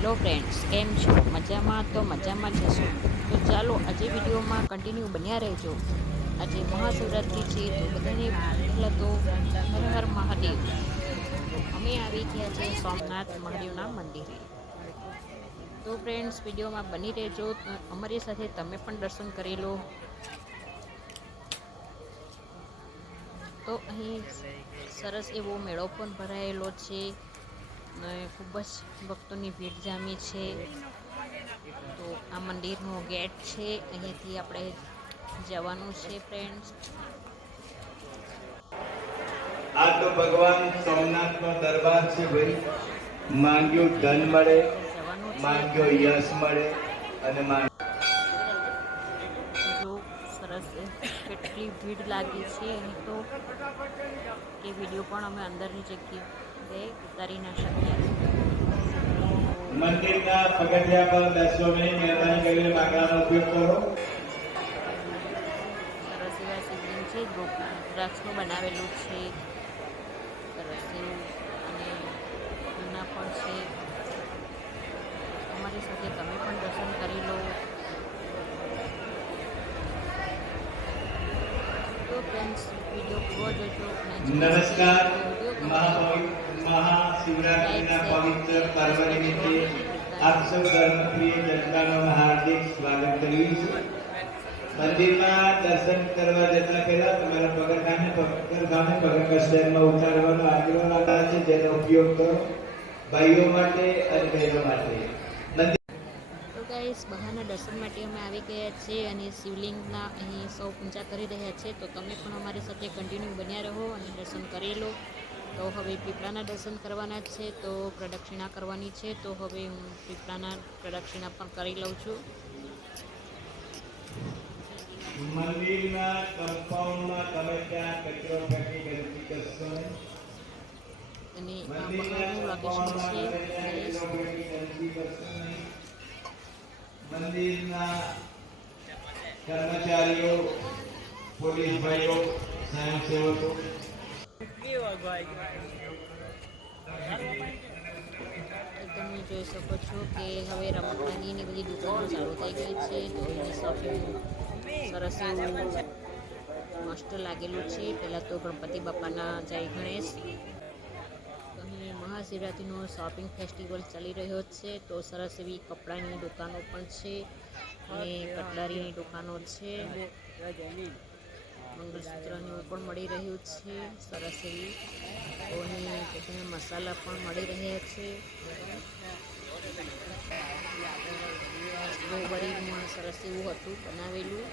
Hello friends, કેમ છો? મજામાં? તો મજામાં જશો. તો ચાલો આજે વિડીયોમાં કન્ટિન્યુ બન્યા રહેજો. આજે મહાશિવરાત્રિ છે, તો બધાને પહેલાં તો હર હર મહાદેવ. અમે આવી ગયા છે સોમનાથ મહાદેવના મંદિરે. તો ફ્રેન્ડ્સ, વિડીયોમાં બની રહેજો. અમારી સાથે તમે પણ દર્શન કરી લો. તો અહીં સરસ એવો મેળો પણ ભરાયેલો છે ને ખૂબ જ ભક્તોની ભીડ જામી છે. તો આ મંદિરનો ગેટ છે, અહીંયાથી આપણે જવાનું છે ફ્રેન્ડ્સ. આ તો ભગવાન સોમનાથનો દરબાર છે ભાઈ. માંગ્યું ધન મળે, આપણે જવાનું છે. માંગ્યો યશ મળે અને જો સરસ કેટલી ભીડ લાગી છે અહીં તો કે વિડીયો પણ અમે અંદરની જગ્યાએ ઉતારી ના શક્યા. મંદિરના પગથિયા પર બેસવા નહીં, મહેરબાની કરીને બાકડાનો ઉપયોગ કરો. સરસ એવા શિવલિંગ છે, દ્રાક્ષનું બનાવેલું છે. સરસ એવું અને જૂના પણ છે. અમારી સાથે તમે પણ દર્શન કરી લો. તો ફ્રેન્ડ્સ, વિડીયો પૂરો જોજો. નમસ્કાર. વિડીયો મહાશિવરાત્રિના પવિત્ર પર્વ નિમિત્તે આપ સૌ ધર્મપ્રિય જનતાનું હાર્દિક સ્વાગત કર્યું છે. મંદિરમાં દર્શન કરવા જતા પહેલા તમારા પગરખાને શહેરમાં ઉતારવાનો આગ્રહ રાખવા છે, જેનો ઉપયોગ કરો ભાઈઓ માટે અને બહેનો માટે. તો ગાઈસ, બહારના દર્શન માટે અમે આવી ગયા છીએ અને શિવલિંગના અહીં સૌ પૂજા કરી રહ્યા છે. તો તમે પણ અમારી સાથે કન્ટિન્યુ બન્યા રહો અને દર્શન કરી લો. તો હવે પીપળાના દર્શન કરવાના છે, તો પ્રદક્ષિણા કરવાની છે. તો હવે હું પીપળાના પ્રદક્ષિણા પણ કરી લઉં છું. મંદિરના કમ્પાઉન્ડમાં તમે ત્યાં કચરો ફેંકી ગંદકી કરશો નહીં. અને આ બહારનું લોકેશન છે. મંદિરના કર્મચારીઓ, પોલીસ ભાઈઓ, સ્વયંસેવકો તમે જોઈ શકો છો કે હવે રમકડાની બધી દુકાનો ચાલુ થઈ ગઈ છે. તો એની શોપિંગ સરસ એવું મસ્ત લાગેલું છે. પહેલાં તો ગણપતિ બાપાના જય ગણેશ. અહીં મહાશિવરાત્રિનો શોપિંગ ફેસ્ટિવલ ચાલી રહ્યો છે. તો સરસ એવી કપડાની દુકાનો પણ છે અને કટલેરીની દુકાનો છે. મંગળસૂત્રને એવું પણ મળી રહ્યું છે સરસ એવી. તો અહીં કેટલા મસાલા પણ મળી રહ્યા છે. સ્ટ્રોબેરીમાં સરસ એવું હતું બનાવેલું.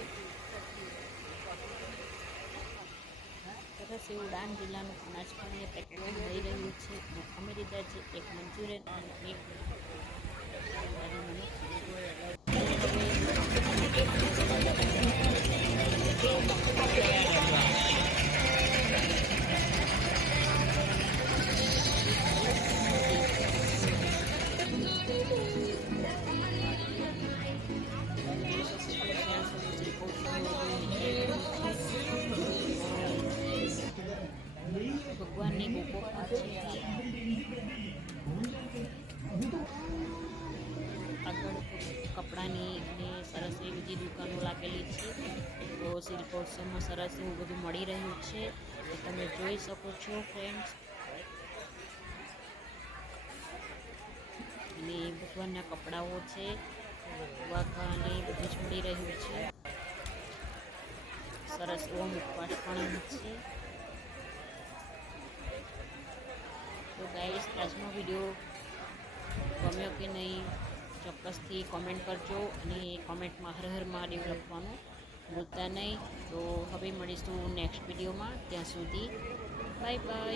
સરસ એવું ડાંગ જિલ્લાનું અનાજ પણ એ પેકેટમાં મળી રહ્યું છે. અમે લીધા છે એક મંચુરિયન અને એક ભગવાનની બુકો પણ છે. આગળ કપડાની અને સરસ એવી બધી દુકાનો લાગેલી છે. તો સિલ્કોત્સવમાં સરસ એવું બધું મળી રહ્યું છે, એ તમે જોઈ શકો છો ફ્રેન્ડ્સ. અને ભગવાનના કપડાઓ છે, વાઘા અને બધું જ મળી રહ્યું છે. સરસ એવો મુખવાસ પણ છે. તો ગાઈસ, આજનો વિડીયો ગમ્યો કે નહીં ચોક્કસથી કોમેન્ટ કરજો અને કોમેન્ટમાં હર હર મહાદેવ લખવાનું ભૂલતા નહીં. તો હવે મળીશું નેક્સ્ટ વિડીયોમાં. ત્યાં સુધી બાય બાય.